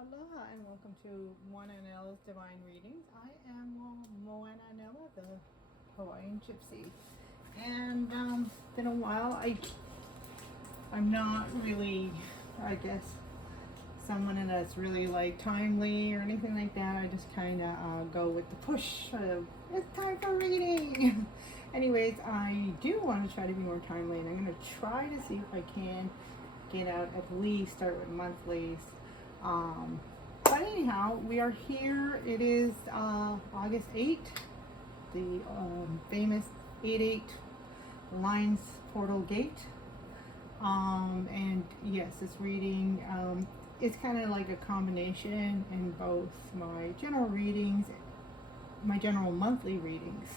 Aloha and welcome to Moana Anela's Divine Readings. I am Moana Anela, the Hawaiian Gypsy. And been a while. I'm not really, I guess, someone that's really like timely or anything like that. I just kind of go with the push of it's time for reading. Anyways, I do want to try to be more timely, and I'm going to try to see if I can get out at least start with monthlies. But anyhow, we are here. It is August 8th, the famous 8/8 Lines Portal Gate. And yes, this reading it's kind of like a combination in both my general readings, my general monthly readings,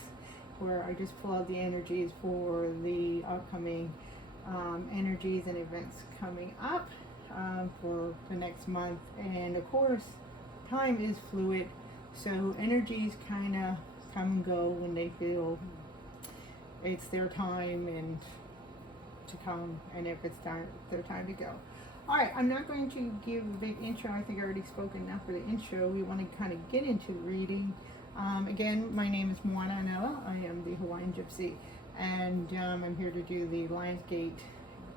where I just pull out the energies for the upcoming energies and events coming up for the next month. And of course, time is fluid, so energies kind of come and go when they feel it's their time and to come, and if it's their time to go. All right, I'm not going to give a big intro. I think I already spoke enough for the intro. We want to kind of get into the reading. Again, my name is Moana Anela. I am the Hawaiian Gypsy, and I'm here to do the Lionsgate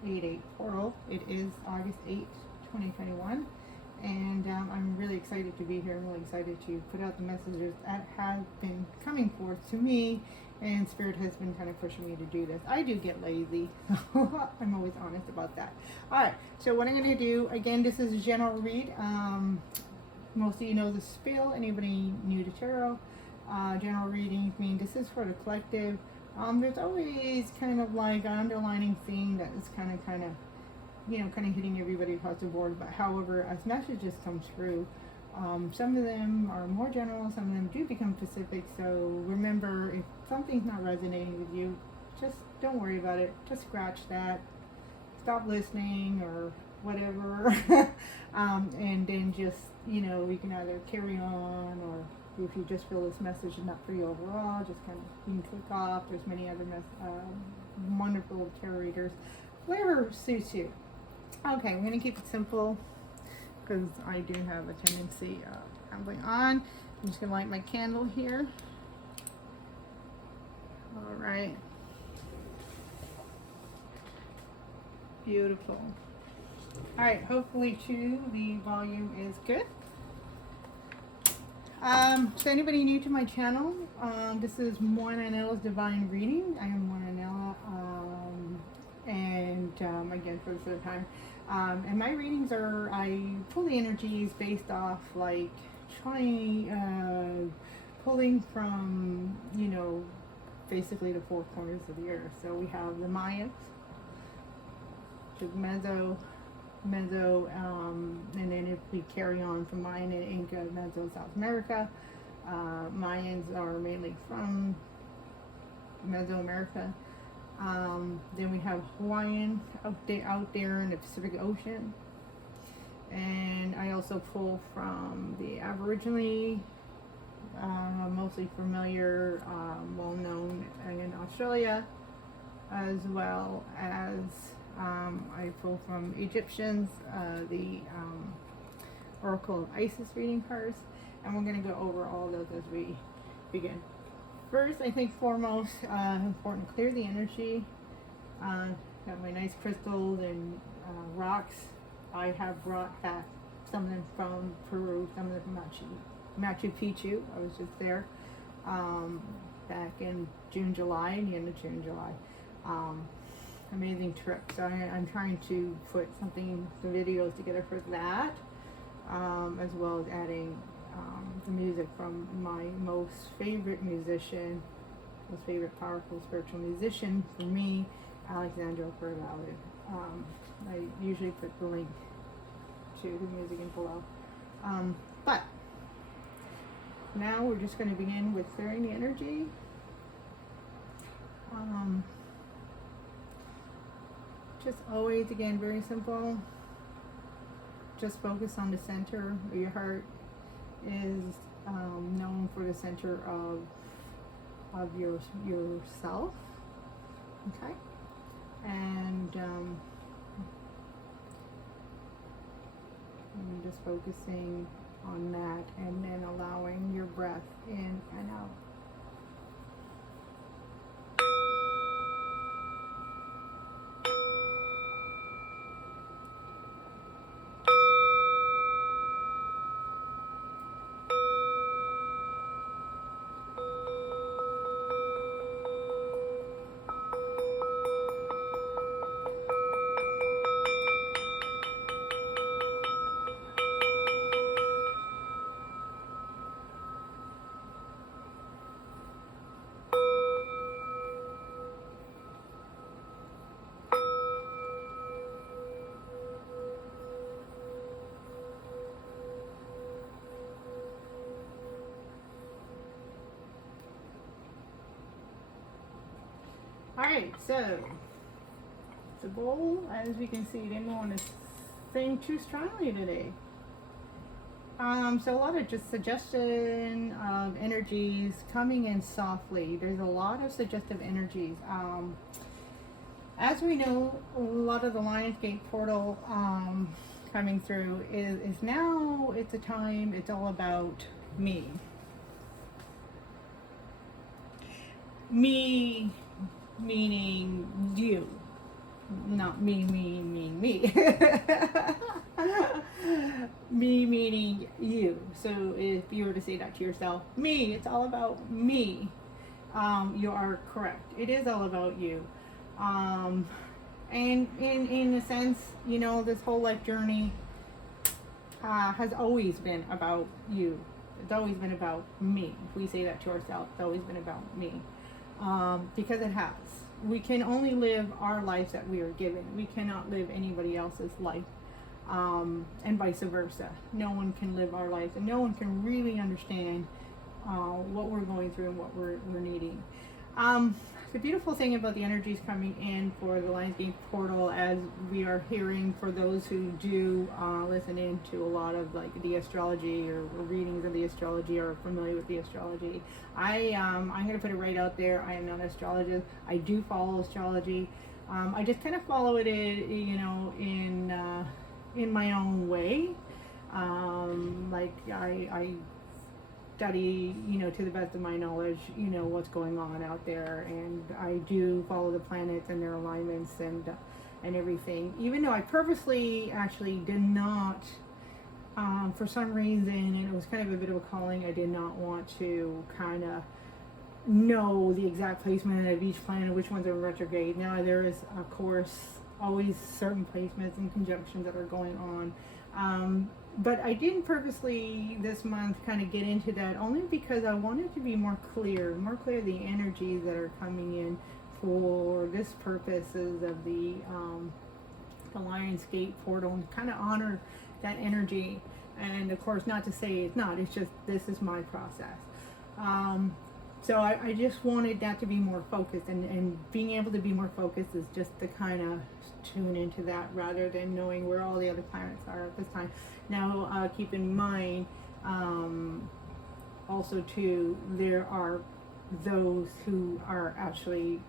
8/8 portal. It is August 8th, 2021, and I'm really excited to be here. I'm really excited to put out the messages that have been coming forth to me, and Spirit has been kind of pushing me to do this. I do get lazy. I'm always honest about that. All right, so what I'm going to do, again, this is a general read. Most of you know the spiel. Anybody new to tarot, general readings mean this is for the collective. There's always kind of like an underlining theme that is kind of, kind of hitting everybody across the board. But however, as messages come through, some of them are more general, some of them do become specific. So remember, if something's not resonating with you, just don't worry about it. Just scratch that, stop listening or whatever, and then just, you can either carry on, or if you just feel this message is not for you overall, just kind of, you can click off. There's many other wonderful tarot readers, whatever suits you. Okay, I'm going to keep it simple because I do have a tendency of rambling on. I'm just going to light my candle here. All right. Beautiful. All right, hopefully too the volume is good. So anybody new to my channel, this is Moana Anela's Divine Reading. I am Moana Anela, and again, for the third time. And my readings are, I pull the energies based off like pulling from, basically the four corners of the earth. So we have the Mayans, Meso, and then if we carry on from Mayan and Inca, Meso, South America. Mayans are mainly from Mesoamerica. Then we have Hawaiian out there in the Pacific Ocean. And I also pull from the Aboriginally, mostly familiar, well-known in Australia, as well as I pull from Egyptians, the Oracle of Isis reading cards, and we're going to go over all those as we begin. First, I think foremost, important to clear the energy. Got my nice crystals and rocks. I have brought back some of them from Peru, some of them from Machu Picchu. I was just there back in June, July, the end of June, July. Amazing trip. So I'm trying to put some videos together for that, as well as adding the music from my most favorite musician, most favorite powerful spiritual musician for me, Alexandra Pervalu. I usually put the link to the music in below. But now we're just going to begin with clearing the energy. Just always, again, very simple. Just focus on the center of your heart. Is known for the center of yourself. Okay, and just focusing on that, and then allowing your breath in and out. Alright, so the bowl, as we can see, didn't want to sing too strongly today. So a lot of just suggestion of energies coming in softly. There's a lot of suggestive energies. As we know, a lot of the Lionsgate portal coming through is now, it's a time, it's all about me. Me meaning you, not me. Me meaning you. So if you were to say that to yourself, me, it's all about me. You are correct. It is all about you. And in a sense, you know, this whole life journey has always been about you. It's always been about me. If we say that to ourselves, it's always been about me. Because it has. We can only live our lives that we are given. We cannot live anybody else's life. And vice versa. No one can live our lives, and no one can really understand what we're going through and what we're needing. The beautiful thing about the energies coming in for the Lionsgate portal, as we are hearing, for those who do listen in to a lot of like the astrology or readings of the astrology, or familiar with the astrology, I'm going to put it right out there. I am not an astrologist. I do follow astrology. I just kind of follow it in, you know, in my own way. Like I study, you know, to the best of my knowledge, you know, what's going on out there, and I do follow the planets and their alignments and everything. Even though I purposely actually did not, for some reason, and it was kind of a bit of a calling, I did not want to kind of know the exact placement of each planet, which ones are retrograde. Now there is, of course, always certain placements and conjunctions that are going on. But I didn't purposely this month kind of get into that, only because I wanted to be more clear the energies that are coming in for this purposes of the Lionsgate portal, and kind of honor that energy. And of course, not to say it's not, it's just this is my process. So I just wanted that to be more focused, and being able to be more focused is just to kind of tune into that rather than knowing where all the other planets are at this time. Now, keep in mind, also too, there are those who are actually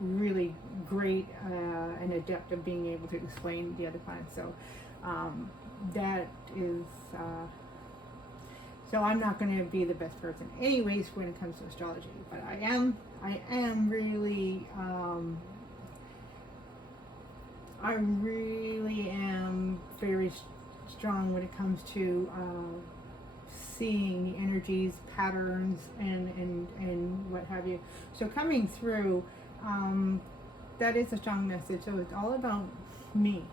really great and adept at being able to explain the other planets. So that is, so I'm not going to be the best person anyways when it comes to astrology, but I am really, I really am very strong when it comes to seeing the energies, patterns, and what have you. So coming through, that is a strong message. So it's all about me.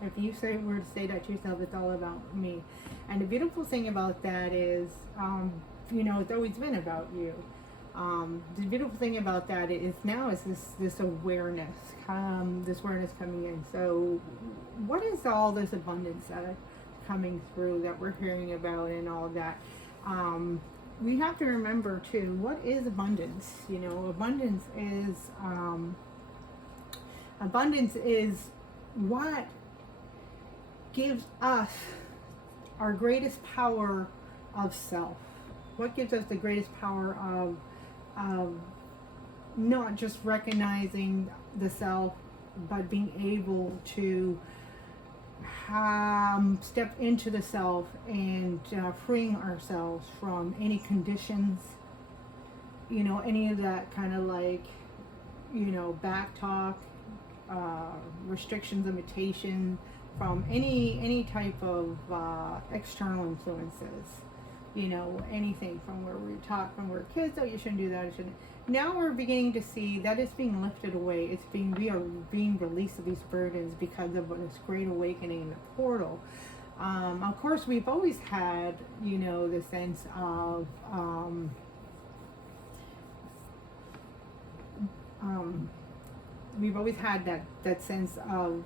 If you were to say that to yourself, it's all about me. And the beautiful thing about that is, you know, it's always been about you. The beautiful thing about that is now is this awareness, this awareness coming in. So what is all this abundance that are coming through that we're hearing about and all of that? We have to remember too, what is abundance? You know, abundance is what gives us our greatest power of self. What gives us the greatest power of not just recognizing the self, but being able to step into the self and freeing ourselves from any conditions, any of that kind of like, back talk, restrictions, limitation, from any type of external influences. Anything from where we taught from we're kids, oh, you shouldn't do that, you shouldn't. Now we're beginning to see that it's being lifted away. We are being released of these burdens because of this great awakening in the portal. Of course, we've always had, the sense of we've always had that sense of,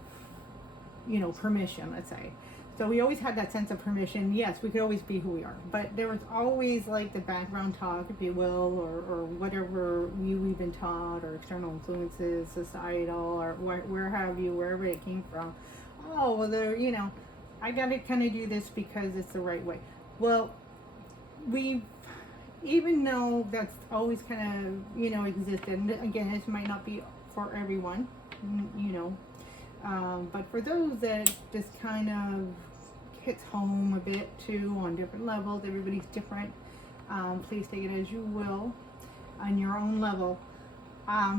permission, let's say. So we always had that sense of permission. Yes, we could always be who we are. But there was always like the background talk, if you will, or whatever we've been taught, or external influences, societal, or wherever it came from. Oh, well, I got to kind of do this because it's the right way. Well, even though that's always kind of, existed, and again, this might not be for everyone, but for those that just kind of hits home a bit too on different levels, everybody's different. Please take it as you will on your own level.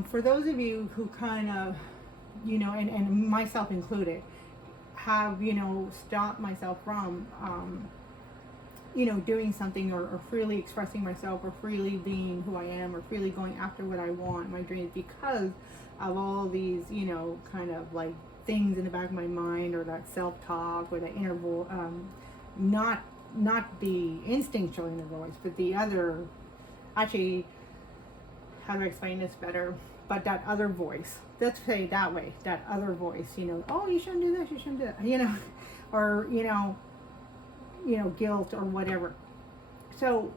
For those of you who kind of, and myself included, have, stopped myself from, doing something or freely expressing myself or freely being who I am or freely going after what I want, my dreams, because of all these, kind of like things in the back of my mind, or that self-talk, or that inner voice, not the instinctual inner voice, but the other, actually, how do I explain this better? But that other voice, let's say it that way, that other voice, oh, you shouldn't do this, you shouldn't do that, or, guilt or whatever. So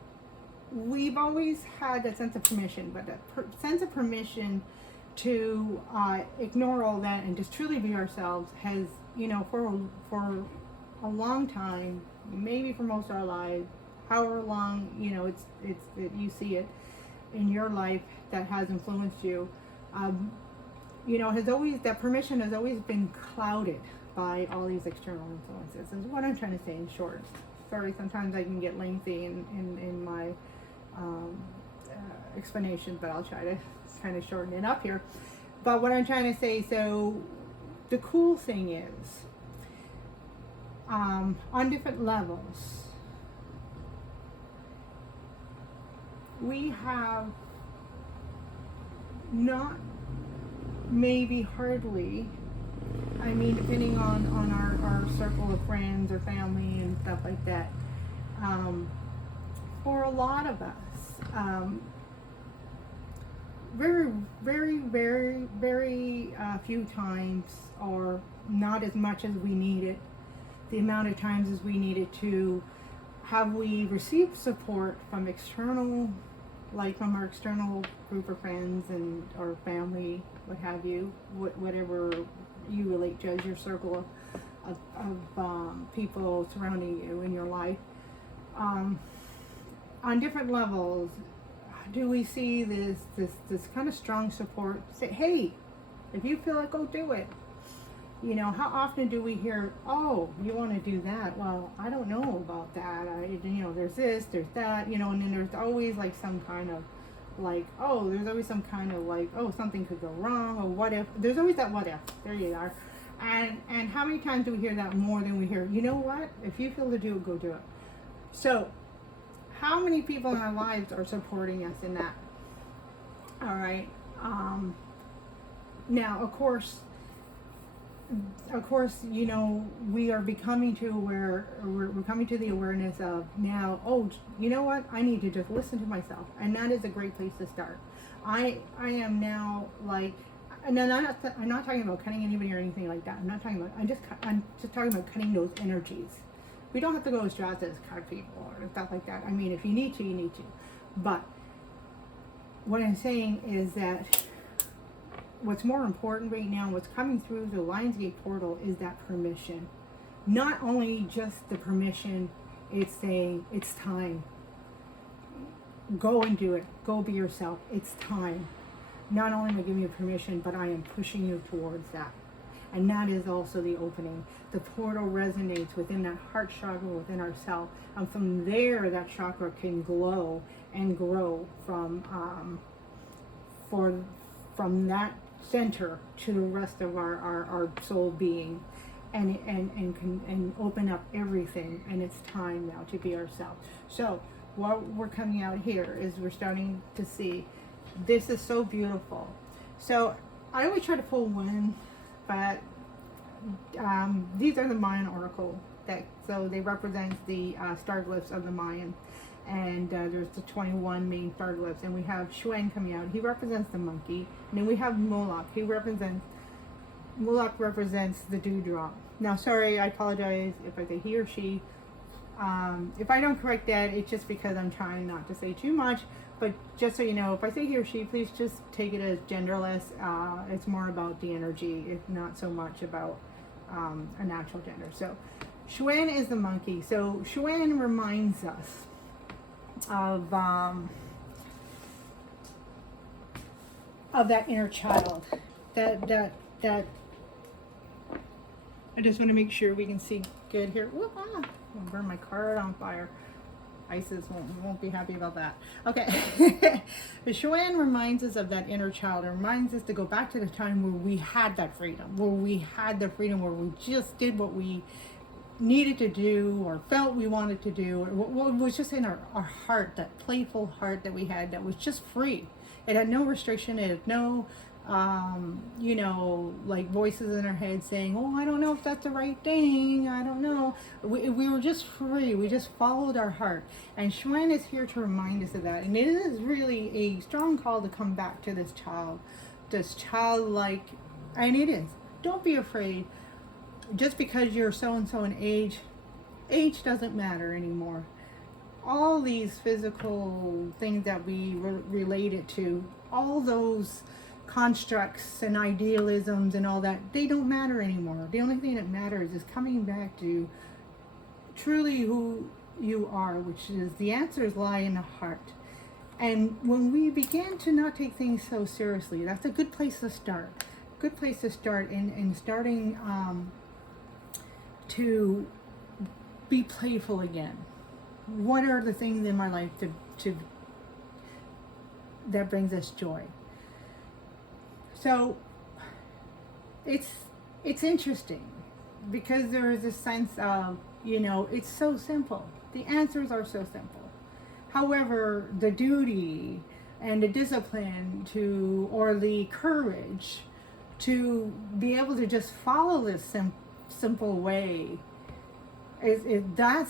we've always had that sense of permission, but that sense of permission to ignore all that and just truly be ourselves has, for a long time, maybe for most of our lives, however long, it's you see it in your life that has influenced you, that permission has always been clouded by all these external influences, is what I'm trying to say in short. Sorry, sometimes I can get lengthy in my explanation, but I'll try to kind of shorten it up here. But what I'm trying to say, so the cool thing is, on different levels, we have not, maybe hardly, I mean, depending on our circle of friends or family and stuff like that, for a lot of us, very, very, very, very few times, or not as much as we needed, the amount of times as we needed to, have we received support from external, like from our external group of friends and or family, what have you, whatever you relate to as your circle of people surrounding you in your life, on different levels. Do we see this kind of strong support? Say, hey, if you feel it, go do it. How often do we hear, oh, you want to do that? Well, I don't know about that. There's this, there's that, and then there's always like some kind of like, oh, there's always some kind of like, oh, something could go wrong, or what if. There's always that what if. There you are. And how many times do we hear that more than we hear, you know what? If you feel to do it, go do it. So, how many people in our lives are supporting us in that? All right. Now, of course, we are becoming to we're coming to the awareness of now, oh, you know what? I need to just listen to myself. And that is a great place to start. I am now like, and then I'm not talking about cutting anybody or anything like that. I'm just talking about cutting those energies. We don't have to go as drastic as cut people or stuff like that. I mean, if you need to, you need to. But what I'm saying is that what's more important right now, what's coming through the Lionsgate portal, is that permission. Not only just the permission, it's saying it's time. Go and do it. Go be yourself. It's time. Not only am I giving you permission, but I am pushing you towards that. And that is also the opening. The portal resonates within that heart chakra within ourselves. And from there, that chakra can glow and grow from that center to the rest of our soul being, and open up everything. And it's time now to be ourselves. So what we're coming out here is we're starting to see this is so beautiful. So I always try to pull one, but these are the Mayan oracle so they represent the star glyphs of the Mayan. And there's the 21 main star glyphs, and we have Shuen coming out. He represents the monkey. And then we have Moloch. Moloch represents the dewdrop. Now, sorry, I apologize if I say he or she. If I don't correct that, it's just because I'm trying not to say too much. But just so you know, if I say he or she, please just take it as genderless. It's more about the energy. It's not so much about a natural gender. So Shuen is the monkey. So Shuen reminds us of that inner child. That I just want to make sure we can see good here. Whoop, I'm gonna burn my card on fire. ISIS won't be happy about that. Okay. The Shuen reminds us of that inner child. It reminds us to go back to the time where we had that freedom, where we just did what we needed to do or felt we wanted to do, or what was just in our heart, that playful heart that we had that was just free. It had no restriction. It had no like voices in our head saying, oh, I don't know if that's the right thing, I don't know. We were just free. We just followed our heart. And Shuen is here to remind us of that. And it is really a strong call to come back to this childlike, and it is. Don't be afraid. Just because you're so-and-so in age doesn't matter anymore. All these physical things that we relate it to, all those constructs and idealisms and all that, they don't matter anymore. The only thing that matters is coming back to truly who you are, which is the answers lie in the heart. And when we begin to not take things so seriously, that's a good place to start. Good place to start in starting to be playful again. What are the things in my life that brings us joy? So it's interesting because there is a sense of, it's so simple. The answers are so simple. However, the duty and the discipline or the courage to be able to just follow this simple way, that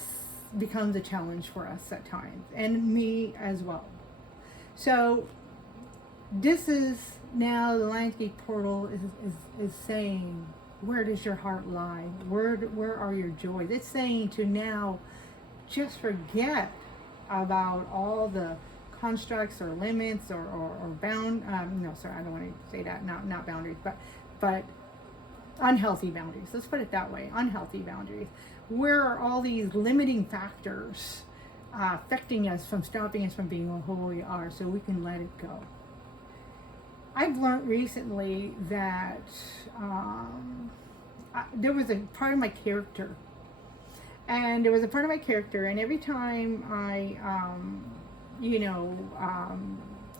becomes a challenge for us at times, and me as well. So this is now the Lionsgate portal is saying, where does your heart lie? Where are your joys? It's saying to now just forget about all the constructs or limits or bound. No, sorry, I don't want to say that. Not boundaries, but unhealthy boundaries. Let's put it that way. Unhealthy boundaries. Where are all these limiting factors affecting us, from stopping us from being who we are, so we can let it go? I've learned recently that there was a part of my character, and every time I,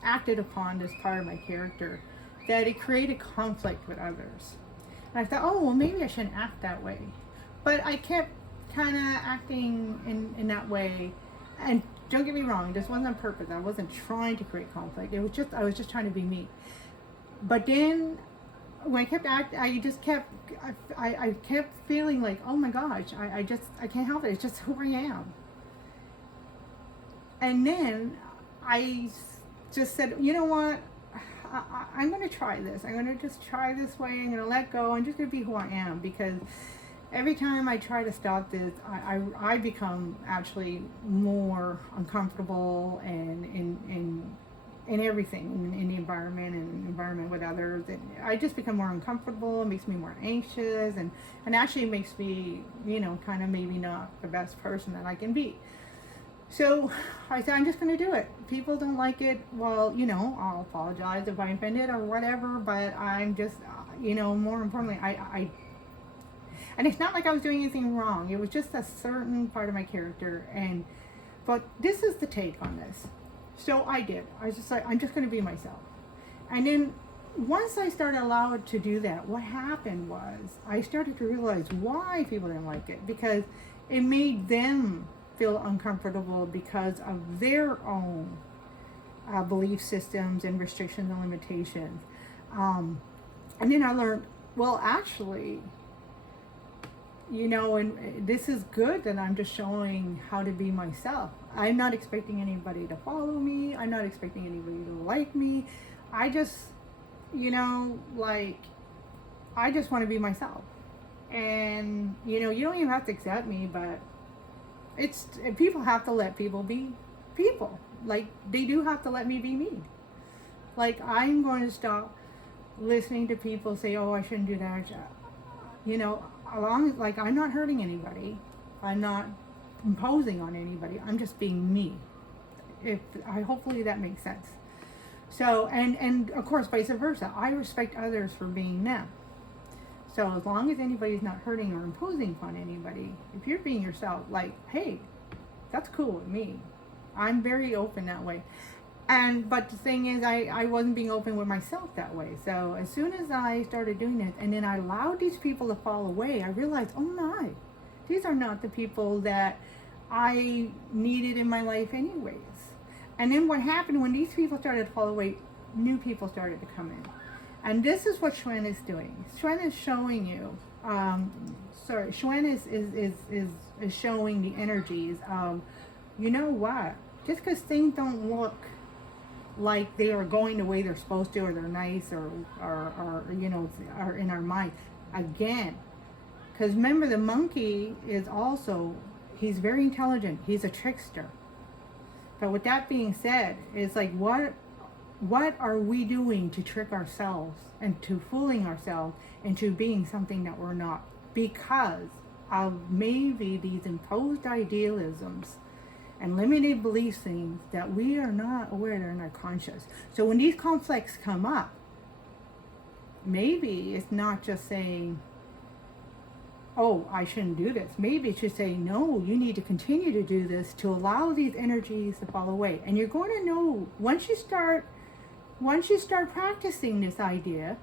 acted upon this part of my character, that it created conflict with others. And I thought, oh, well, maybe I shouldn't act that way. But I kept kind of acting in that way. And don't get me wrong, this wasn't on purpose. I wasn't trying to create conflict. I was just trying to be me. But then when I kept acting, I kept feeling like, oh my gosh, I can't help it. It's just who I am. And then I just said, you know what? I'm going to try this. I'm going to just try this way. I'm going to let go. I'm just going to be who I am, because every time I try to stop this, I become actually more uncomfortable and in everything, in the environment with others. I just become more uncomfortable. It makes me more anxious, and actually makes me, kind of maybe not the best person that I can be. So I said, I'm just going to do it. People don't like it. Well, I'll apologize if I offended or whatever, but I'm just, more importantly, I And it's not like I was doing anything wrong. It was just a certain part of my character. But this is the take on this. So I did. I was just like, I'm just going to be myself. And then once I started allowed to do that, what happened was I started to realize why people didn't like it, because it made them feel uncomfortable because of their own belief systems and restrictions and limitations. And then I learned, well, actually, you know, and this is good that I'm just showing how to be myself. I'm not expecting anybody to follow me. I'm not expecting anybody to like me. I just, you know, like, I just want to be myself. And, you know, you don't even have to accept me, but people have to let people be people. Like, they do have to let me be me. Like, I'm going to stop listening to people say, oh, I shouldn't do that. You know, like, I'm not hurting anybody. I'm not imposing on anybody. I'm just being me. Hopefully that makes sense. So, and of course, vice versa. I respect others for being them. So as long as anybody's not hurting or imposing upon anybody, if you're being yourself, like, hey, that's cool with me. I'm very open that way. But the thing is, I wasn't being open with myself that way. So as soon as I started doing it, and then I allowed these people to fall away, I realized, oh my, these are not the people that I needed in my life anyways. And then what happened when these people started to fall away, new people started to come in. And this is what Xuan is doing. Xuan is showing you, Xuan is showing the energies of, you know what, just because things don't look like they are going the way they're supposed to, or they're nice, or you know, are in our mind. Again, because remember, the monkey is also, he's very intelligent. He's a trickster. But with that being said, it's like, what are we doing to trick ourselves and to fooling ourselves into being something that we're not, because of maybe these imposed idealisms and limited belief things that we are not aware they're in our conscious. So when these conflicts come up, maybe it's not just saying, oh, I shouldn't do this. Maybe it should say, no, you need to continue to do this to allow these energies to fall away. And you're going to know, once you start practicing this idea,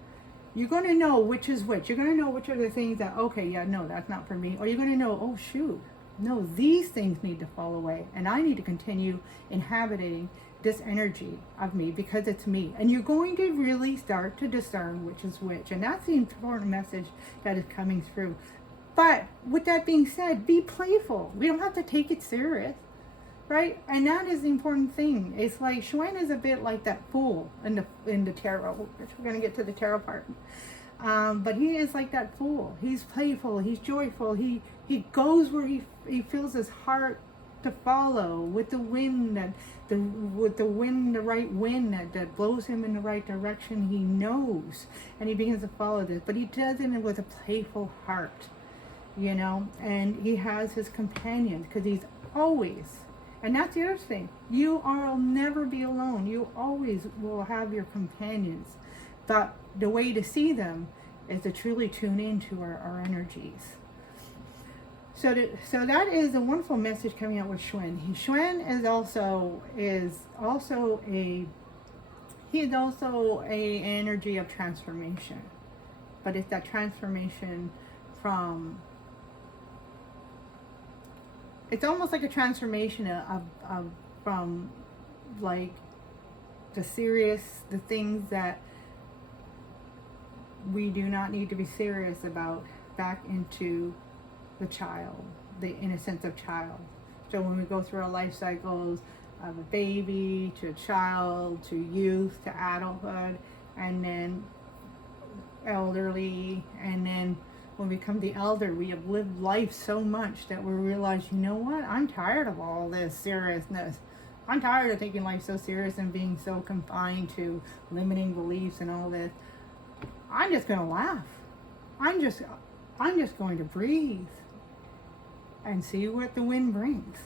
you're going to know which is which. You're going to know which are the things that, okay, yeah, no, that's not for me. Or you're going to know, oh, shoot, no, these things need to fall away. And I need to continue inhabiting this energy of me because it's me. And you're going to really start to discern which is which. And that's the important message that is coming through. But with that being said, be playful. We don't have to take it serious, right? And that is the important thing. It's like Xuan is a bit like that fool in the tarot, which we're going to get to the tarot part. But he is like that fool. He's playful. He's joyful. He goes where he feels his heart to follow, with the wind the right wind that blows him in the right direction. He knows, and he begins to follow this. But he does it with a playful heart. You know, and he has his companions, because he's always, and that's the other thing, will never be alone. You always will have your companions, but the way to see them is to truly tune into our energies. So that is a wonderful message coming out with Xuan. Xuan is also a energy of transformation, but it's that transformation from, it's almost like a transformation from like the things that we do not need to be serious about, back into the child, the innocence of child. So when we go through our life cycles of a baby to a child to youth to adulthood and then elderly, and then when we become the elder, we have lived life so much that we realize, you know what, I'm tired of all this seriousness. I'm tired of taking life so serious and being so confined to limiting beliefs and all this. I'm just going to laugh. I'm just going to breathe and see what the wind brings.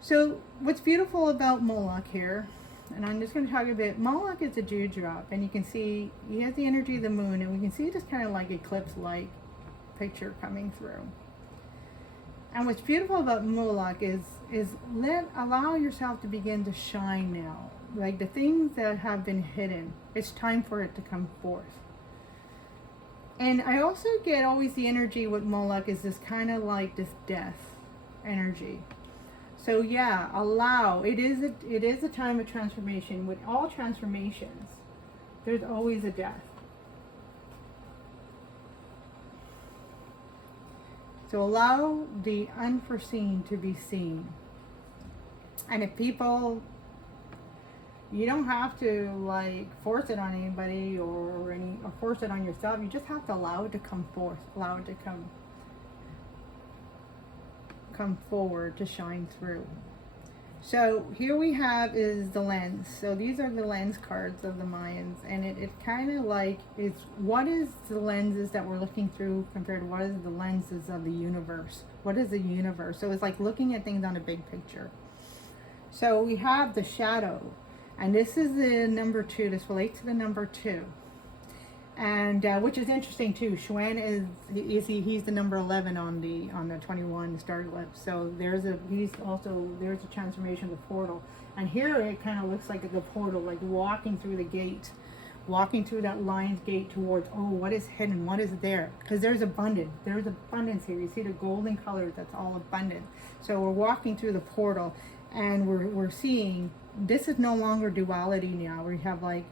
So what's beautiful about Moloch here, and I'm just going to talk a bit, Moloch is a dewdrop, and you can see he has the energy of the moon, and we can see this kind of like eclipse-like picture coming through. And what's beautiful about Moloch is allow yourself to begin to shine now. Like the things that have been hidden, it's time for it to come forth. And I also get always the energy with Moloch is this kind of like this death energy. So yeah, allow. It is a time of transformation. With all transformations, there's always a death. So allow the unforeseen to be seen. And if people, you don't have to like force it on anybody or force it on yourself. You just have to allow it to come forth, allow it to come forward, to shine through. So here we have is the lens. So these are the lens cards of the Mayans, and it kind of like it's what is the lenses that we're looking through compared to what is the lenses of the universe. What is the universe? So it's like looking at things on a big picture. So we have the shadow, and this is the number 2. This relates to the number 2, and which is interesting too. Xuan he's the number 11 on the 21 star glyph. So there's a transformation of the portal, and here it kind of looks like the portal, like walking through the gate, walking through that lion's gate towards what is hidden, what is there, because there's abundance here. You see the golden colors, that's all abundant. So we're walking through the portal, and we're seeing this is no longer duality now. We have like,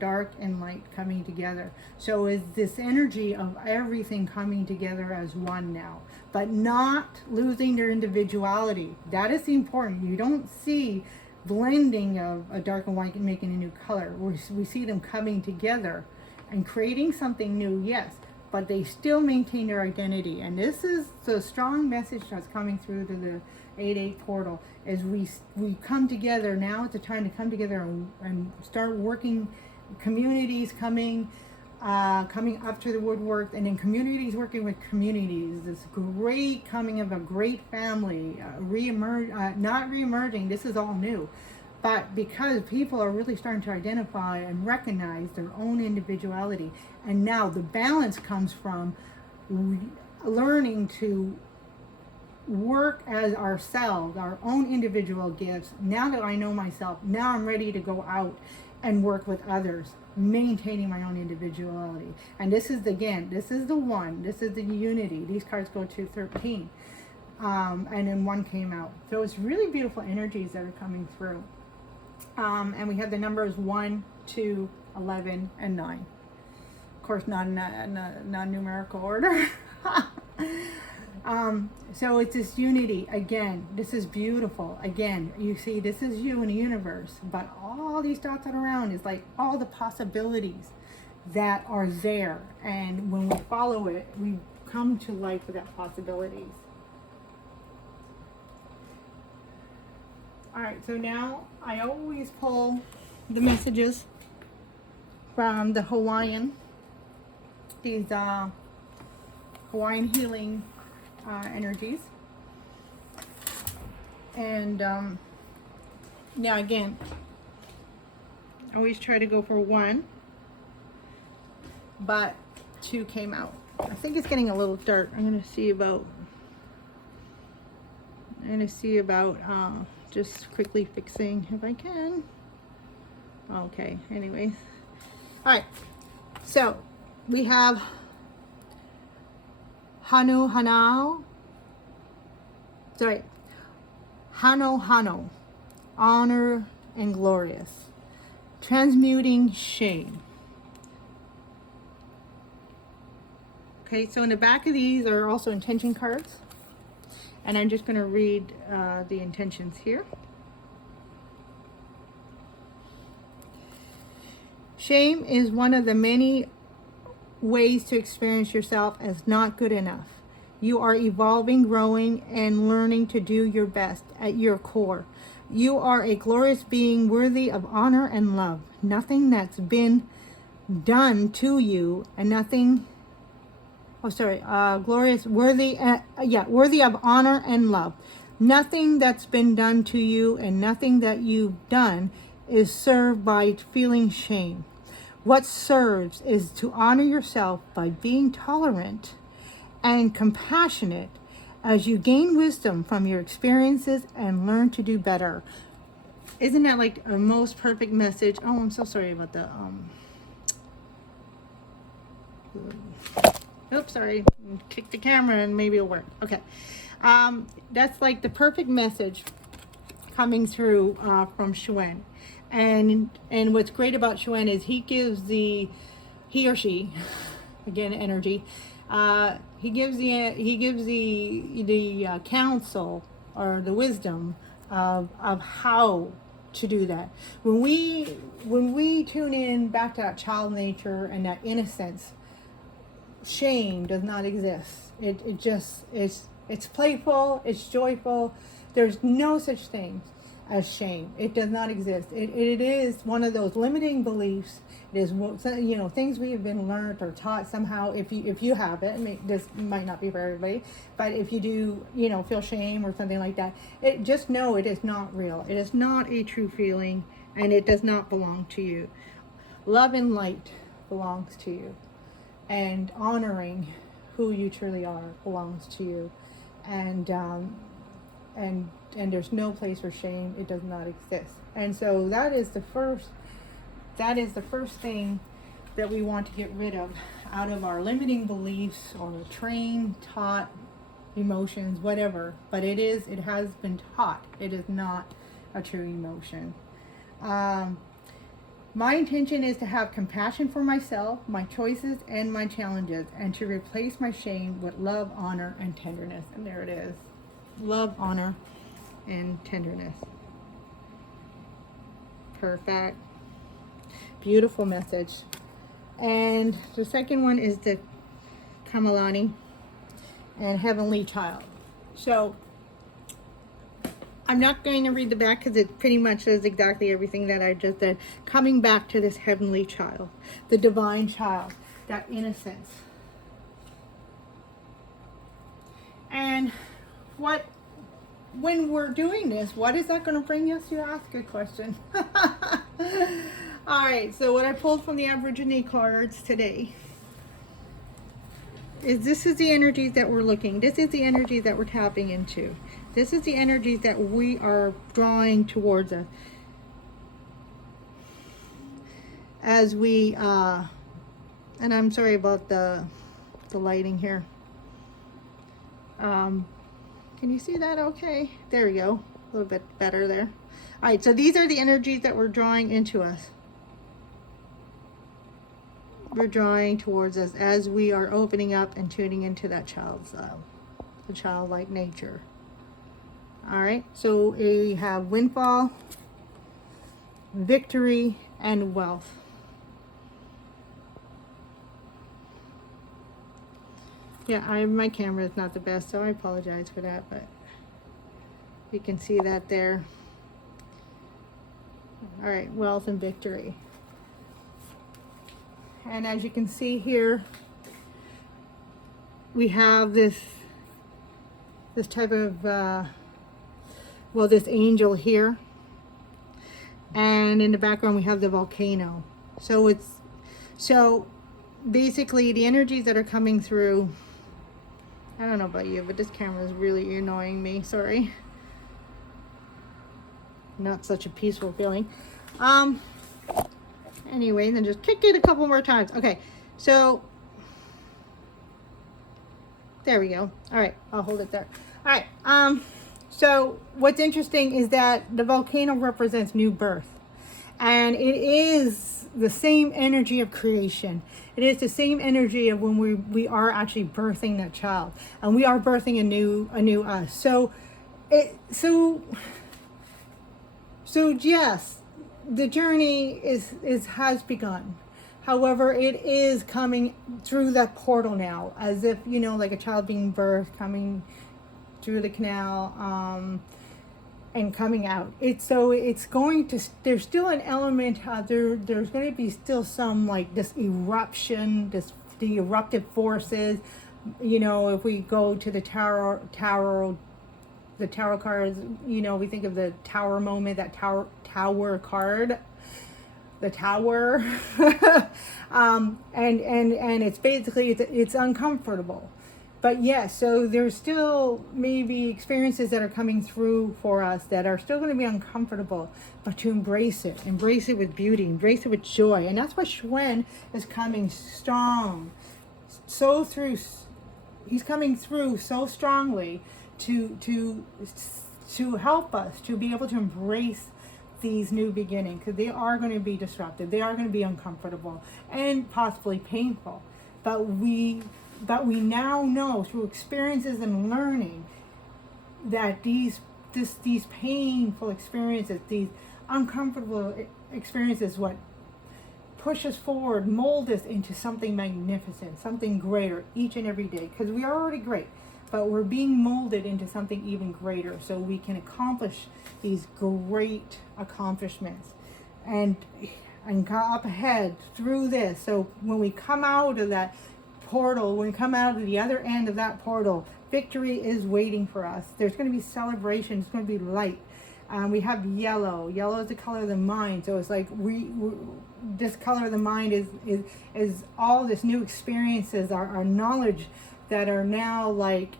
dark and light coming together. So is this energy of everything coming together as one now, but not losing their individuality. That is important. You don't see blending of a dark and white and making a new color. We see them coming together and creating something new, yes, but they still maintain their identity. And this is the strong message that's coming through to the 8-8 portal, is we come together. Now it's the time to come together and start working, communities coming up to the woodwork, and then communities working with communities. This great coming of a great family, not re-emerging, this is all new. But because people are really starting to identify and recognize their own individuality, and now the balance comes from learning to work as ourselves, our own individual gifts. Now that I know myself, now I'm ready to go out and work with others, maintaining my own individuality. And this is the one, this is the unity. These cards go to 13, and then 1 came out. So it's really beautiful energies that are coming through. And we have the numbers 1, 2, 11, and 9. Of course, not in numerical order. So it's this unity again. This is beautiful. Again, you see, this is you in the universe, but all these dots around is like all the possibilities that are there. And when we follow it, we come to life with that possibilities. All right, so now I always pull the messages from the Hawaiian, these Hawaiian healing energies. And now again, I always try to go for 1, but 2 came out. I think it's getting a little dark. I'm going to see about just quickly fixing if I can. Okay, anyways. All right, so we have Hano, honor and glorious, transmuting shame. Okay, so in the back of these are also intention cards, and I'm just going to read the intentions here. Shame is one of the many ways to experience yourself as not good enough. You are evolving, growing, and learning to do your best at your core. You are a glorious being worthy of honor and love. Nothing that's been done to you and nothing, worthy of honor and love. Nothing that's been done to you and nothing that you've done is served by feeling shame. What serves is to honor yourself by being tolerant and compassionate as you gain wisdom from your experiences and learn to do better. Isn't that like a most perfect message? Oh, I'm so sorry about the oops, sorry. Kick the camera and maybe it'll work. Okay. That's like the perfect message coming through from Shuen. And what's great about Shuen is he or she, again, energy, he gives the counsel or the wisdom of how to do that. When we tune in back to that child nature and that innocence, shame does not exist. It's playful, it's joyful. There's no such thing as shame. It does not exist. It is one of those limiting beliefs. It is, things we have been learned or taught somehow. If you have it, I mean, this might not be for everybody, but if you do, feel shame or something like that, just know it is not real. It is not a true feeling, and it does not belong to you. Love and light belongs to you, and honoring who you truly are belongs to you, and there's no place for shame. It does not exist. And so that is the first thing that we want to get rid of out of our limiting beliefs or trained, taught emotions, whatever. But it has been taught. It is not a true emotion. My intention is to have compassion for myself, my choices, and my challenges, and to replace my shame with love, honor, and tenderness. And there it is. Love, honor, and tenderness. Perfect. Beautiful message. And the second one is the Kamalani and Heavenly Child. So I'm not going to read the back because it pretty much says exactly everything that I just said. Coming back to this Heavenly Child, the Divine Child, that innocence. And when we're doing this, what is that going to bring us? You ask a question. All right, so what I pulled from the Aborigine cards today is this is the energies that we're looking. This is the energy that we're tapping into. This is the energies that we are drawing towards us. As we, and I'm sorry about the lighting here. Can you see that okay? There we go. A little bit better there. All right, so these are the energies that we're drawing into us. We're drawing towards us as we are opening up and tuning into that the childlike nature. All right, so we have windfall, victory, and wealth. Yeah, my camera is not the best, so I apologize for that, but you can see that there. All right, wealth and victory. And as you can see here, we have this type of, this angel here. And in the background, we have the volcano. So basically the energies that are coming through, I don't know about you, but this camera is really annoying me. Sorry. Not such a peaceful feeling. Anyway, then just kick it a couple more times. Okay, so there we go. All right, I'll hold it there. All right, so what's interesting is that the volcano represents new birth, and it is the same energy of creation. It is the same energy of when we are actually birthing that child, and we are birthing a new us. So yes, the journey has begun. However, it is coming through that portal now, as if, like a child being birthed, coming through the canal, and coming out. It's going to, there's still an element, there's going to be still some like this eruption, the eruptive forces. If we go to the tarot cards, we think of the tower moment, that tower card, the tower, and it's basically, it's uncomfortable. but yeah, so there's still maybe experiences that are coming through for us that are still going to be uncomfortable, but to embrace it with beauty, embrace it with joy. And that's why Shwen is coming strong. So through, he's coming through so strongly to help us to be able to embrace these new beginnings, because they are going to be disruptive, they are going to be uncomfortable and possibly painful, but we now know through experiences and learning that these painful experiences, these uncomfortable experiences, what push us forward, mold us into something magnificent, something greater each and every day, because we are already great, but we're being molded into something even greater so we can accomplish these great accomplishments and go up ahead through this. So when we come out of that portal, when we come out of the other end of that portal, victory is waiting for us. There's going to be celebration. It's going to be light. We have yellow. Yellow is the color of the mind. So it's like this color of the mind is all this new experiences, our knowledge that are now like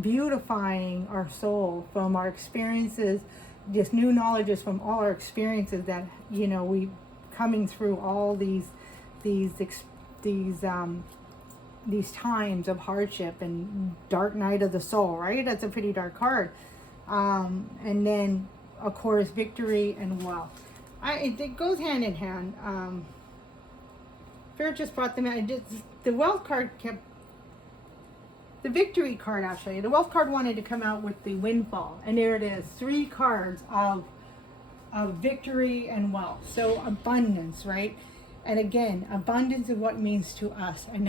beautifying our soul from our experiences. This new knowledge is from all our experiences that, you know, we coming through all these times of hardship and dark night of the soul, right? That's a pretty dark card. And then, of course, victory and wealth. It goes hand in hand. Spirit just brought them out. The wealth card kept, the victory card actually, the wealth card wanted to come out with the windfall. And there it is, 3 cards of victory and wealth. So abundance, right? And again, abundance is what it means to us. And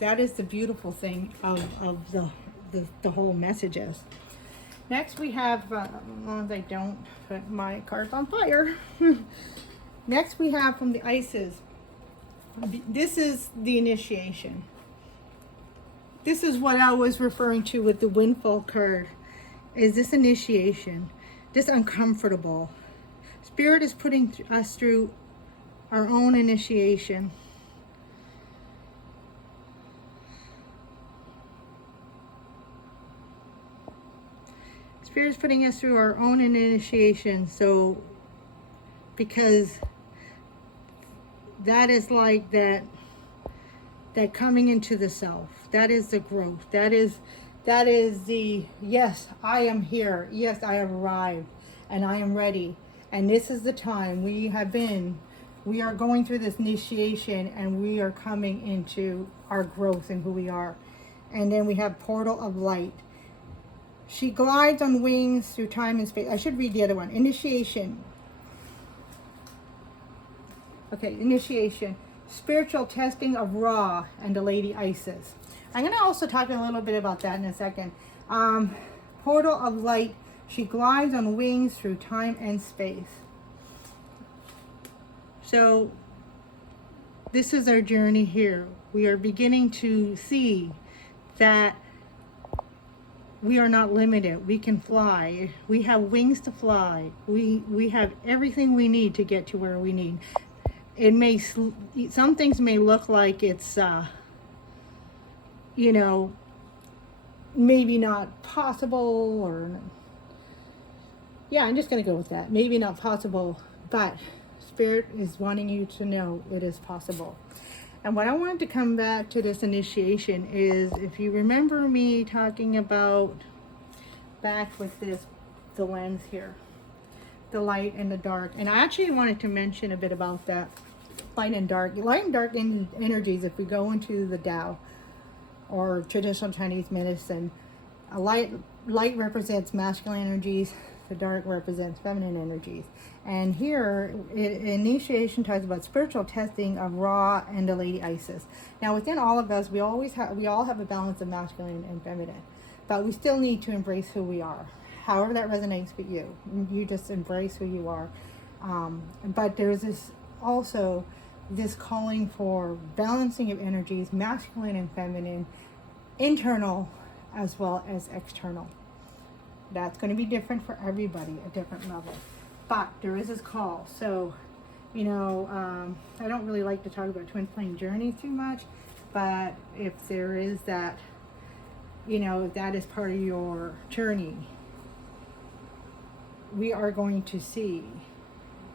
that is the beautiful thing of the whole messages. Next we have, as long as I don't put my cards on fire. Next we have from the Ices. This is the initiation. This is what I was referring to with the windfall card. Is this initiation, this uncomfortable. Spirit is putting us through our own initiation. Spirit is putting us through our own initiation. So, because that is like that coming into the self. That is the growth. That is the, yes, I am here. Yes, I have arrived and I am ready. And this is the time we are going through this initiation and we are coming into our growth and who we are. And then we have portal of light. She glides on wings through time and space. I should read the other one. Initiation. Okay, initiation. Spiritual testing of Ra and the Lady Isis. I'm going to also talk a little bit about that in a second. Portal of light. She glides on wings through time and space. So this is our journey here. We are beginning to see that we are not limited. We can fly. We have wings to fly. We have everything we need to get to where we need. It may, some things may look like it's, you know, maybe not possible, or, yeah, I'm just going to go with that. Maybe not possible, but Spirit is wanting you to know it is possible. And what I wanted to come back to this initiation is, if you remember me talking about back with this, the lens here, the light and the dark. And I actually wanted to mention a bit about that. Light and dark energies. If we go into the Tao or traditional Chinese medicine, a light represents masculine energies, the dark represents feminine energies. And here, initiation talks about spiritual testing of Ra and the Lady Isis. Now, within all of us, we all have a balance of masculine and feminine, but we still need to embrace who we are. However that resonates with you, you just embrace who you are. But there's also this calling for balancing of energies, masculine and feminine, internal as well as external. That's going to be different for everybody at different levels. But there is this call. So, you know, I don't really like to talk about twin flame journey too much, but if there is that you know, if that is part of your journey, we are going to see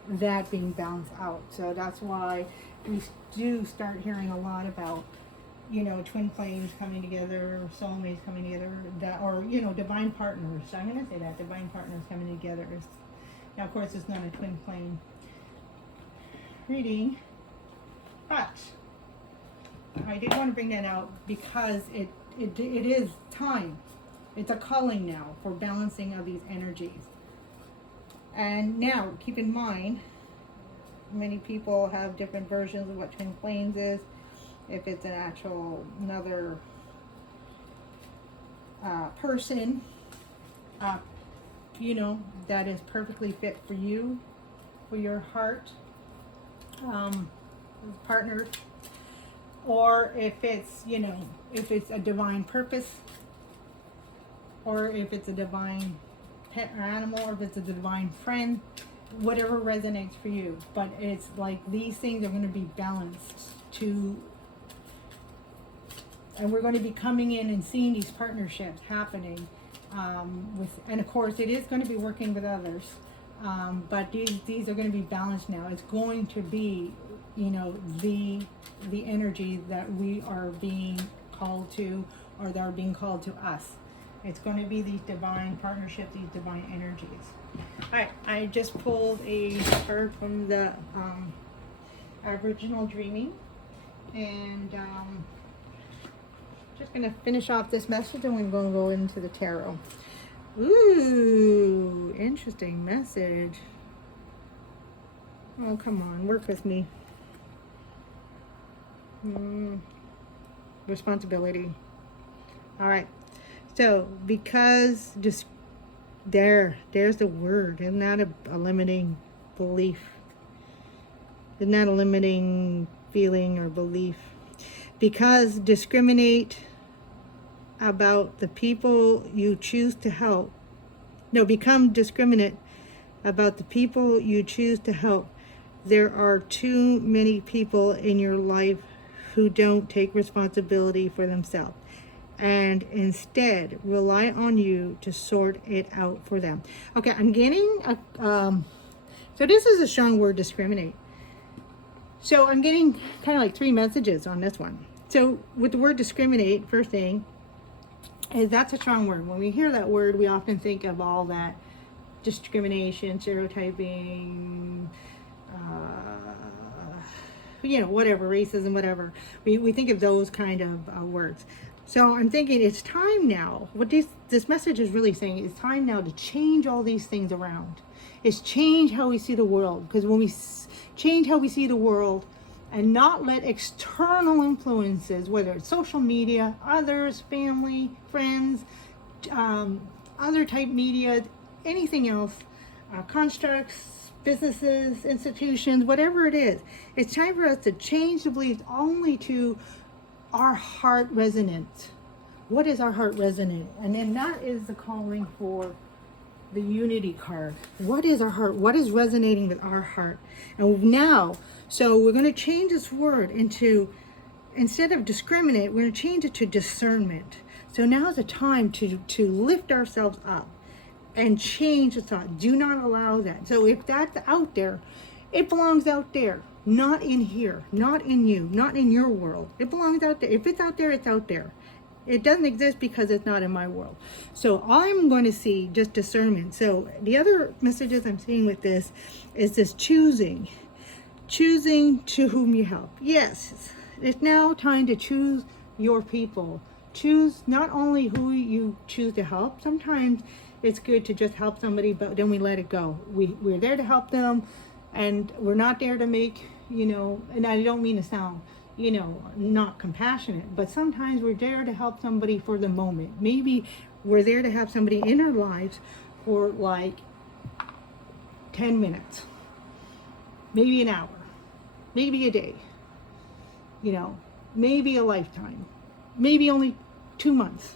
that being balanced out. So that's why we do start hearing a lot about, you know, twin flames coming together, soulmates coming together, that, or, you know, divine partners. So I'm going to say that, divine partners coming together. Now, of course, it's not a twin flame reading, but I did want to bring that out because it is time. It's a calling now for balancing of these energies. And now, keep in mind, many people have different versions of what twin flames is. If it's an actual another person, you know, that is perfectly fit for you, for your heart, partner, or if it's, you know, if it's a divine purpose, or if it's a divine pet or animal, or if it's a divine friend, whatever resonates for you. But it's like these things are going to be balanced to, and we're going to be coming in and seeing these partnerships happening with, and of course it is going to be working with others, but these are going to be balanced now. It's going to be, you know, the energy that we are being called to, or that are being called to us. It's going to be these divine partnerships, these divine energies. All right, I just pulled a card from the Aboriginal Dreaming, and just going to finish off this message, and we're going to go into the tarot. Ooh, interesting message. Oh, come on, work with me. Responsibility. All right. So, because just there's the word. Isn't that a limiting belief? Isn't that a limiting feeling or belief? Because discriminate about the people you choose to help. No, become discriminate about the people you choose to help. There are too many people in your life who don't take responsibility for themselves, and instead rely on you to sort it out for them. Okay, I'm getting so this is a strong word, discriminate. So I'm getting kind of like three messages on this one. So with the word discriminate, first thing is that's a strong word. When we hear that word, we often think of all that discrimination, stereotyping, you know, whatever, racism, whatever. We think of those kind of words. So I'm thinking it's time now. What this message is really saying is time now to change all these things around. It's change how we see the world. Because when we change how we see the world and not let external influences, whether it's social media, others, family, friends, other type media, anything else, constructs, businesses, institutions, whatever it is, it's time for us to change the beliefs only to our heart resonance. What is our heart resonant? And then that is the calling for the unity card. What is our heart? What is resonating with our heart? And now, so we're going to change this word into, instead of discriminate, we're going to change it to discernment. So now is the time to lift ourselves up and change the thought. Do not allow that. So if that's out there, it belongs out there, not in here, not in you, not in your world. It belongs out there. If it's out there, it's out there. It doesn't exist because it's not in my world. So I'm going to see just discernment. So the other messages I'm seeing with this is this choosing to whom you help. Yes, it's now time to choose your people. Choose not only who you choose to help. Sometimes it's good to just help somebody, but then we let it go. We're there to help them, and we're not there to make, you know, and I don't mean to sound, you know, not compassionate, but sometimes we're there to help somebody for the moment. Maybe we're there to have somebody in our lives for like 10 minutes, maybe an hour, maybe a day, you know, maybe a lifetime, maybe only 2 months.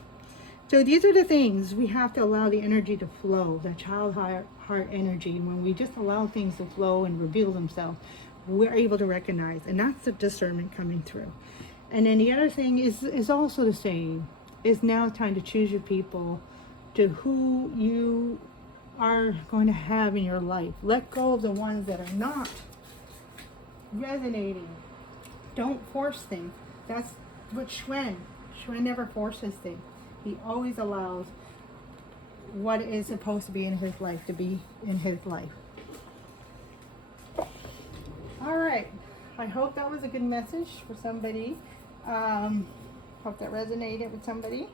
So these are the things we have to allow the energy to flow, the child heart energy. And when we just allow things to flow and reveal themselves, we're able to recognize, and that's the discernment coming through. And then the other thing is also the same. It's now time to choose your people, to who you are going to have in your life. Let go of the ones that are not resonating. Don't force things. That's what Schwen never forces things. He always allows what is supposed to be in his life to be in his life. All right. I hope that was a good message for somebody. Hope that resonated with somebody.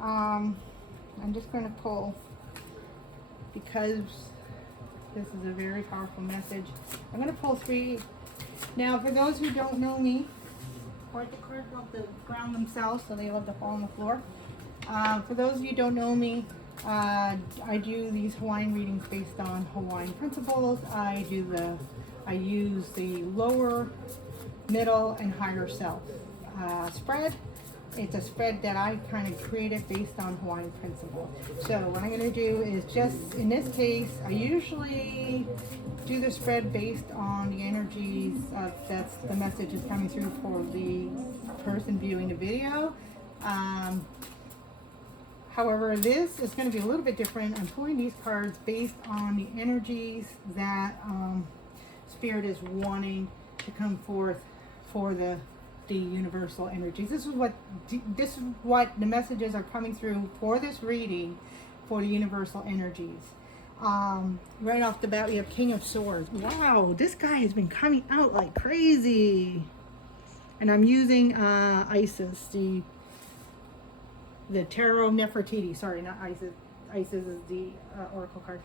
I'm just going to pull, because this is a very powerful message. I'm going to pull 3. Now, for those who don't know me, or the cards love to ground themselves, so they love to fall on the floor. For those of you who don't know me, I do these Hawaiian readings based on Hawaiian principles. I use the lower, middle, and higher self spread. It's a spread that I kind of created based on Hawaiian principle. So what I'm going to do is just, in this case, I usually do the spread based on the energies that's the message is coming through for the person viewing the video. However, this is going to be a little bit different. I'm pulling these cards based on the energies that Spirit is wanting to come forth for the universal energies. This is what the messages are coming through for this reading for the universal energies. Right off the bat, we have King of Swords. Wow, this guy has been coming out like crazy. And I'm using Isis, the Tarot Nefertiti. Sorry, not Isis. Isis is the oracle card.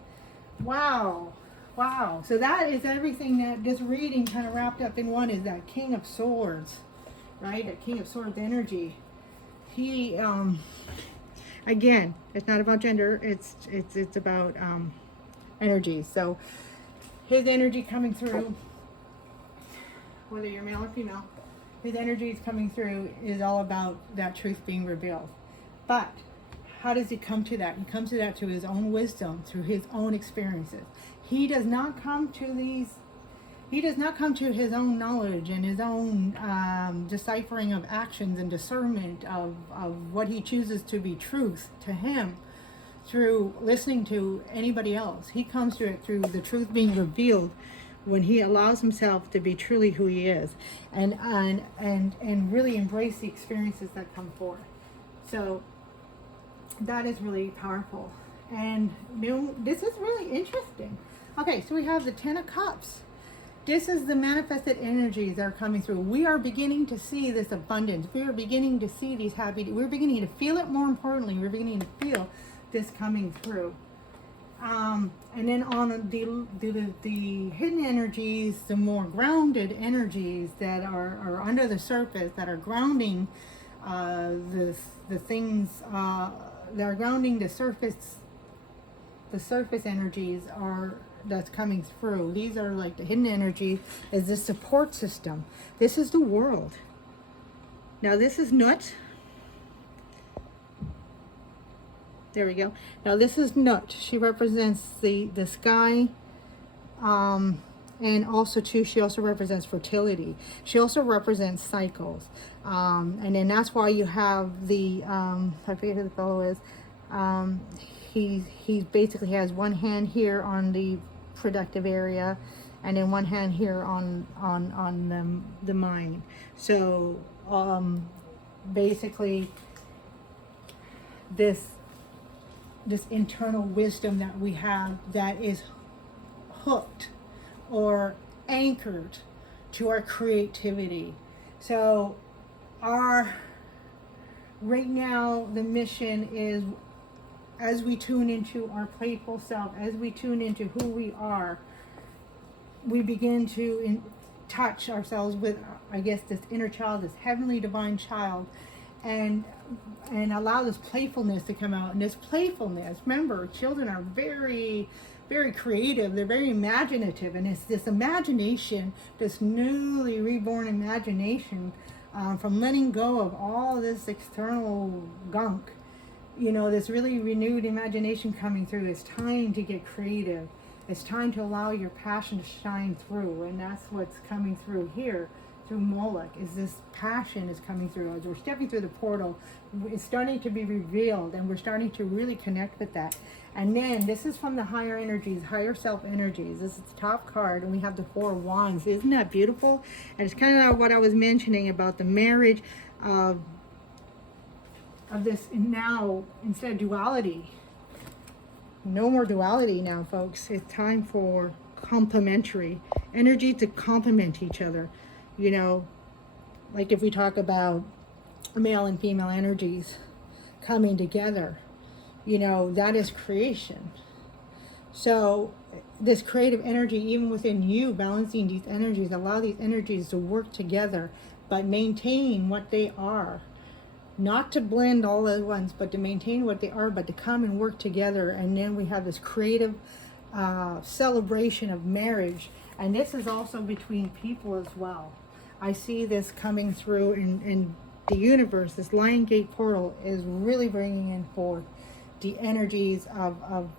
Wow. Wow. So that is everything that this reading kind of wrapped up in one, is that King of Swords, right? That King of Swords energy. He, again, it's not about gender. It's about energy. So his energy coming through, whether you're male or female, his energy is coming through is all about that truth being revealed. But how does he come to that? He comes to that through his own wisdom, through his own experiences. He does not come to his own knowledge and his own deciphering of actions and discernment of what he chooses to be truth to him through listening to anybody else. He comes to it through the truth being revealed when he allows himself to be truly who he is and really embrace the experiences that come forth. So that is really powerful. And this is really interesting. Okay, so we have the Ten of Cups. This is the manifested energies that are coming through. We are beginning to see this abundance. We are beginning to see these happy. We're beginning to feel it. More importantly, we're beginning to feel this coming through. And then on the hidden energies, the more grounded energies that are under the surface, that are grounding the things that are grounding the surface. The surface energies that's coming through. These are like the hidden energy is the support system. This is the world. Now this is Nut. There we go. Now this is Nut. She represents the sky. And also too, she also represents fertility. She also represents cycles. And then that's why you have the, I forget who the fellow is. He basically has one hand here on the productive area, and then one hand here on the mind. So basically, this internal wisdom that we have that is hooked or anchored to our creativity. So right now the mission is, as we tune into our playful self, as we tune into who we are, we begin to touch ourselves with, I guess, this inner child, this heavenly divine child, and allow this playfulness to come out. And this playfulness, remember, children are very, very creative. They're very imaginative. And it's this imagination, this newly reborn imagination, from letting go of all this external gunk, this really renewed imagination coming through. It's time to get creative. It's time to allow your passion to shine through. And that's what's coming through here. through Moloch, is this passion is coming through. As we're stepping through the portal, it's starting to be revealed, and we're starting to really connect with that. And then this is from the higher energies, higher self energies. This is the top card, and we have the 4 of Wands. Isn't that beautiful? And it's kind of what I was mentioning about the marriage of this now, instead of duality. No more duality now, folks. It's time for complementary energy to complement each other. You know, like if we talk about male and female energies coming together, you know, that is creation. So this creative energy, even within you, balancing these energies, allow these energies to work together, but maintain what they are. Not to blend all at once, but to maintain what they are, but to come and work together. And then we have this creative celebration of marriage. And this is also between people as well. I see this coming through in the universe. This Lion Gate portal is really bringing in forth the energies of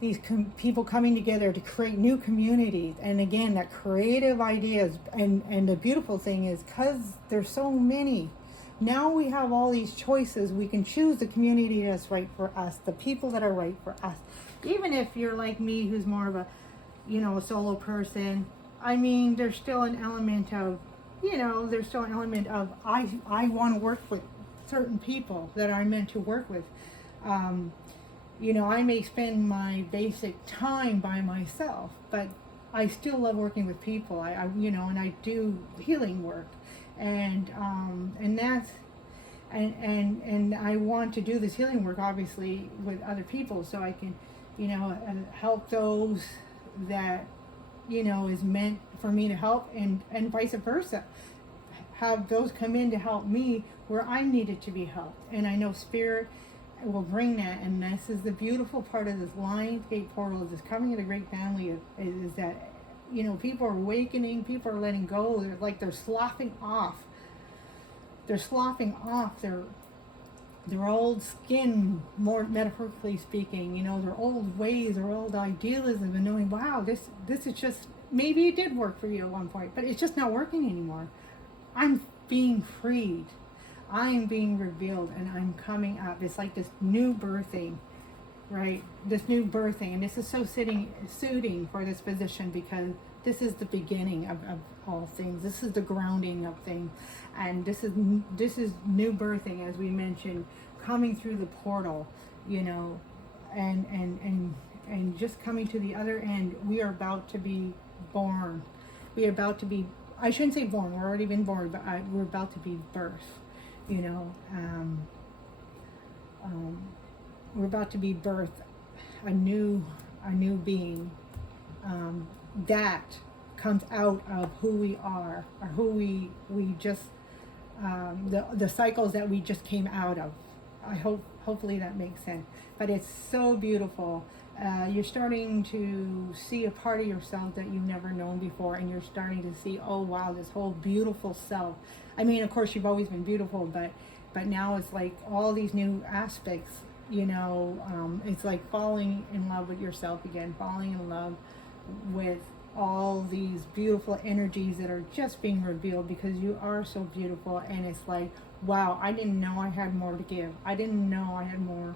these people coming together to create new communities. And again, that creative ideas. And the beautiful thing is, because there's so many, now we have all these choices. We can choose the community that's right for us, the people that are right for us. Even if you're like me, who's more of a, you know, a solo person, I mean, there's still an element of, you know, there's still an element of, I want to work with certain people that I'm meant to work with. You know, I may spend my basic time by myself, but I still love working with people. I you know, and I do healing work. And that's, and I want to do this healing work, obviously, with other people, so I can, you know, help those that, you know, is meant for me to help, and vice versa. Have those come in to help me where I'm needed to be helped. And I know Spirit will bring that, and this is the beautiful part of this Lion Gate portal, this coming of the great family, is that, you know, people are awakening, people are letting go. They're like, they're sloughing off. They're sloughing off their old skin, more metaphorically speaking, you know, their old ways, their old idealism, and knowing, wow, this is just, maybe it did work for you at one point, but it's just not working anymore. I'm being freed. I'm being revealed, and I'm coming up. It's like this new birthing. Right, this new birthing, and this is so suiting for this position, because this is the beginning of all things. This is the grounding of things, and this is new birthing, as we mentioned, coming through the portal, you know, and just coming to the other end. We are about to be born. We are about to be, I shouldn't say born, we're already been born, but we're about to be birthed, you know. We're about to be birthed, a new being that comes out of who we are, or who we just the cycles that we just came out of. Hopefully that makes sense. But it's so beautiful. You're starting to see a part of yourself that you've never known before, and you're starting to see, oh wow, this whole beautiful self. I mean, of course, you've always been beautiful, but now it's like all these new aspects. You know, it's like falling in love with yourself again, falling in love with all these beautiful energies that are just being revealed, because you are so beautiful. And it's like, wow, I didn't know I had more to give. I didn't know I had more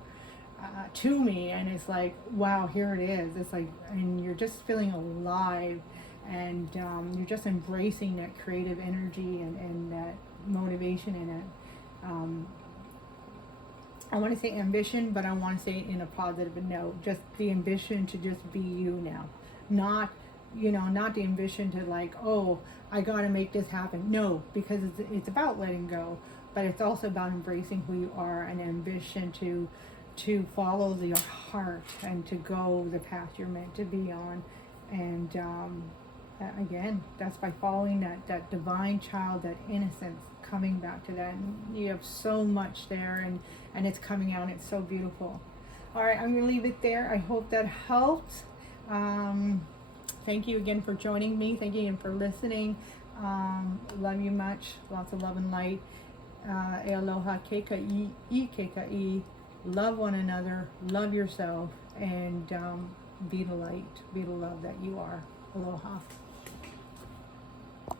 to me. And it's like, wow, here it is. It's like, and you're just feeling alive, and you're just embracing that creative energy and that motivation in it. I want to say ambition, but I want to say it in a positive note. Just the ambition to just be you now. Not, you know, not the ambition to like, oh, I got to make this happen. No, because it's about letting go, but it's also about embracing who you are, and ambition to follow your heart and to go the path you're meant to be on. And again, that's by following that divine child, that innocence, coming back to that. And you have so much there, and it's coming out. It's so beautiful. All right, I'm gonna leave it there. I hope that helped. Thank you again for joining me. Thank you again for listening. Love you much. Lots of love and light. E aloha, keika'i, keika'i. Love one another, love yourself, and be the light, be the love that you are. Aloha.